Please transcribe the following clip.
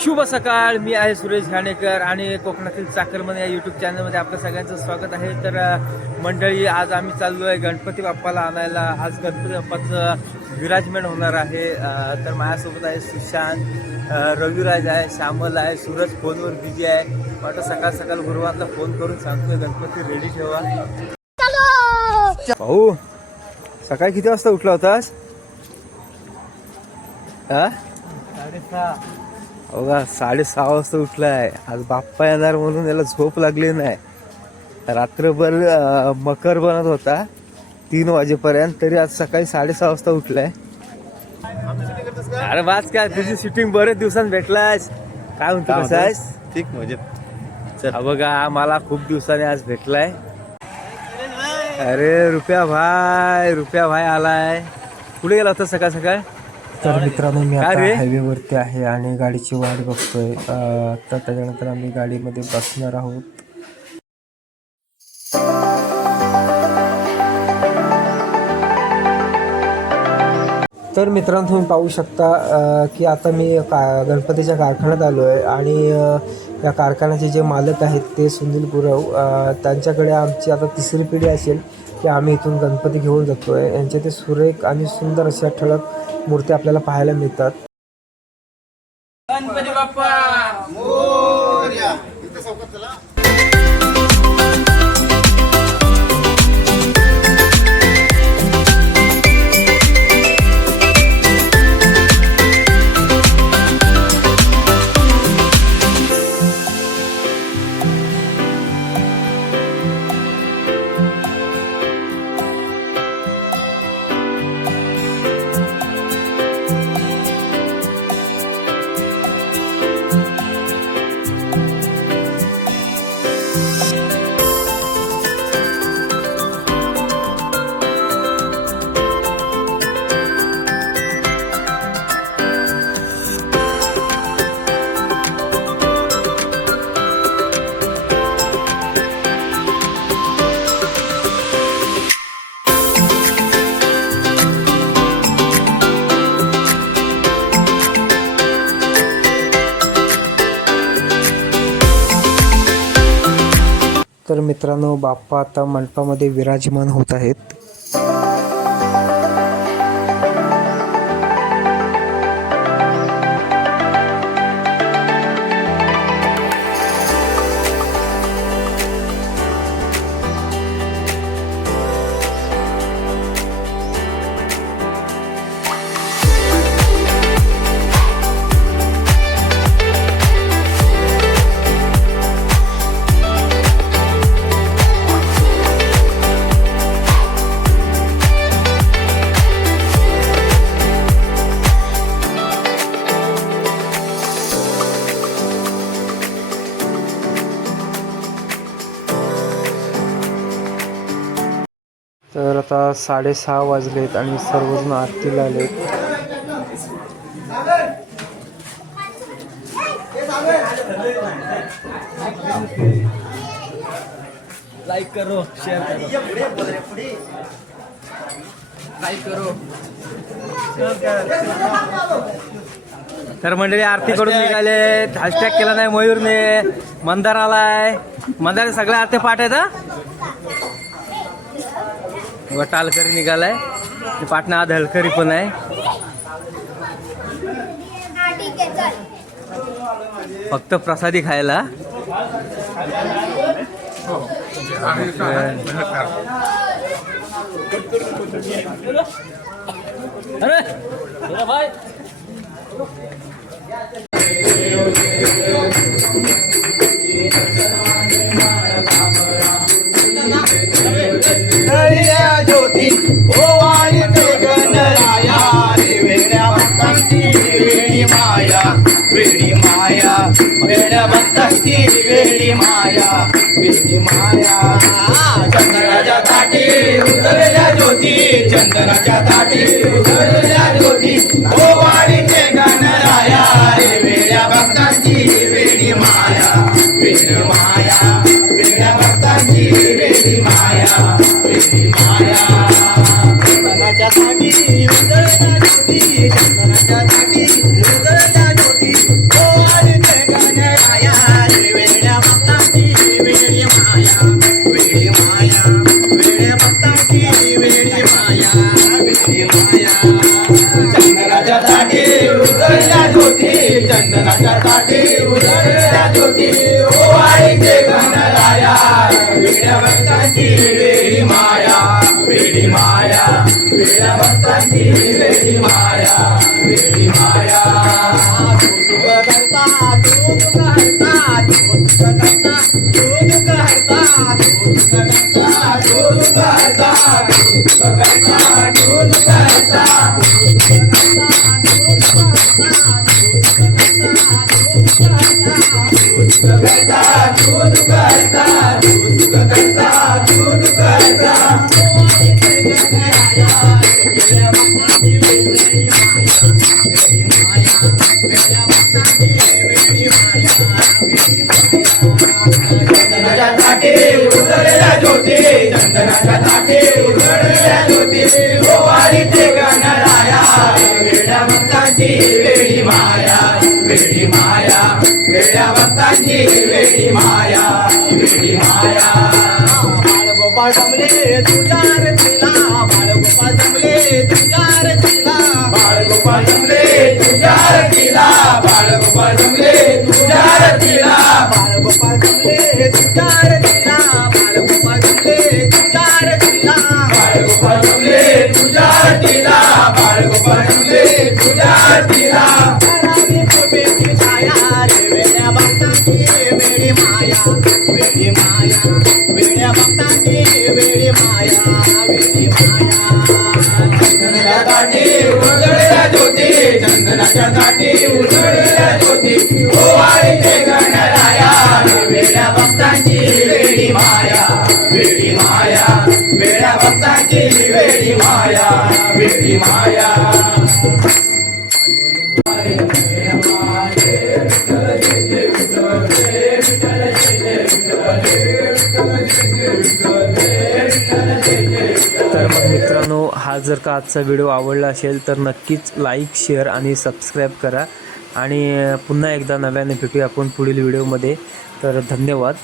शुभ सकाळ. मी आहे सुरेश घाणेकर आणि कोकणातील चाकरमन या यूट्यूब चॅनलमध्ये आपलं सगळ्यांचं स्वागत आहे. तर मंडळी, आज आम्ही चाललो आहे गणपती बाप्पाला आणायला. आज गणपती बाप्पाचं विराजमान होणार आहे. तर माझ्यासोबत आहे सुशांत, रविराज आहे, श्यामल आहे, सूरज फोनवर बिझी आहे. वाटतं सकाळ सकाळ गुरुवारला फोन करून सांगतोय गणपती रेडी ठेवा. भाऊ, सकाळी किती वाजता उठला होतास? 6:30 वाजता उठलाय. आज बाप्पा येणार म्हणून याला झोप लागली नाही. रात्रभर मकर बनत होता 3 वाजेपर्यंत, तरी आज सकाळी 6:30 वाजता उठलाय. अरे वाच काय, तुझी शूटिंग बरेच दिवसांनी भेटलायस. काय म्हणतो, कसं आहेस? ठीक म्हणजे बघा, मला खूप दिवसांनी आज भेटलाय. अरे रुपया भाई आलाय. कुठे गेला होता सकाळ सकाळ? तर मित्रांनो, मी आता हायवेवरती आहे आणि गाडीची वाट बघतोय. तर त्याच्यानंतर आम्ही गाडीमध्ये बसणार आहोत. तर मित्रांनो, तुम्ही पाहू शकता की आता मी गणपतीच्या कारखान्यात आलो आहे आणि या कारखान्याचे जे मालक आहेत ते सुनील गुरव, त्यांच्याकडे आमची आता 3री पिढी असेल की आम्ही इथून गणपती घेऊन जातो आहे. यांचे ते सुरेख आणि सुंदर अशा ठळक मूर्ती आपल्याला पाहायला मिळतात. गणपती बाप्पा मोरया. तर मित्रांनो, बाप्पा आता मंडपामध्ये विराजमान होत आहेत. तर आता 6:30 वाजलेत आणि सर्वजण आरतीला आलेत. लाईक करो, शेअर करो. तर मंडळी, आरती करून निघाले. हॅशटॅग केला नाही मयूरने. मंदार आलाय. मंदार सगळ्या आरती पाठ आहेत. टालकरी निघालाय. पाटणा आज हलकरी पण आहे. फक्त प्रसादी खायला. अरे भाई, ज्योती ओवाळी ते गणराया रे. वेड्या भक्तांची वेडी माया, वेडी माया. वेड्या भक्तांची वेडी माया, वेडी माया. चंदनाच्या ताटी उजळलेल्या ज्योती, चंदनाच्या ताटी उजळलेल्या ज्योती. ओवाळी ते गणराया रे. वेड्या भक्तांची वेडी माया, वेडी माया. वेड्या भक्तांची वेडी माया, वेडी माया. चंदनाच्या ताटी उजळलेल्या ज्योती, चंदनाच्या ताटी उजळलेल्या ज्योती. ओवाळी चंदनाच्या ताटी उजळल्या ज्योती ओवाळीते गणराया वेड्या भक्तांची वेडी माया वेडी माया वेड्या भक्तांची वेडी माया वेडी माया दूध करता दूध करता दूध करता दूध करता दूध करता दूध करता दूध करता दूध करता दूध करता दूध करता दूध करता चंदनाच्या ताटे उजळल्या ज्योती चंदनाच्या ताटे उजळल्या ज्योती ओवाळीते गणराया वेड्या भक्तांची वेडी माया वेडी माया वेड्या भक्तांची वेडी माया वेडी माया बाळगोपाळ जमले तुझ्या रतीला बाळगोपाळ जमले तुझ्या रतीला बाळगोपाळ जमले तुझ्या रतीला बाळगोपाळ जमले तुझ्या रतीला बाळगोपाळ जमले तुझ्या रतीला बाळगोपाळ जमले तुझ्या रतीला बाळगोपाळ जमले तुझ्या रतीला बाळगोपाळ जमले तुझ्या रतीला पोटेची छाया रे वेड्या भक्तांची वेडी माया वेडी माया वेड्या भक्तांची वेडी माया वेडी माया चंदनाच्या ताटी उजळल्या ज्योती चंदनाच्या ताटी उजळल्या ज्योती ओवाळीते गणराया वेड्या भक्तांची वेडी माया वेडी माया वेड्या भक्तांची वेडी माया वेडी माया तर मग मित्रांनो, हा जर का आजचा व्हिडिओ आवडला असेल तर नक्कीच लाईक, शेअर आणि सबस्क्राईब करा. आणि पुन्हा एकदा नव्याने भेटूया आपण पुढील व्हिडिओमध्ये. तर धन्यवाद.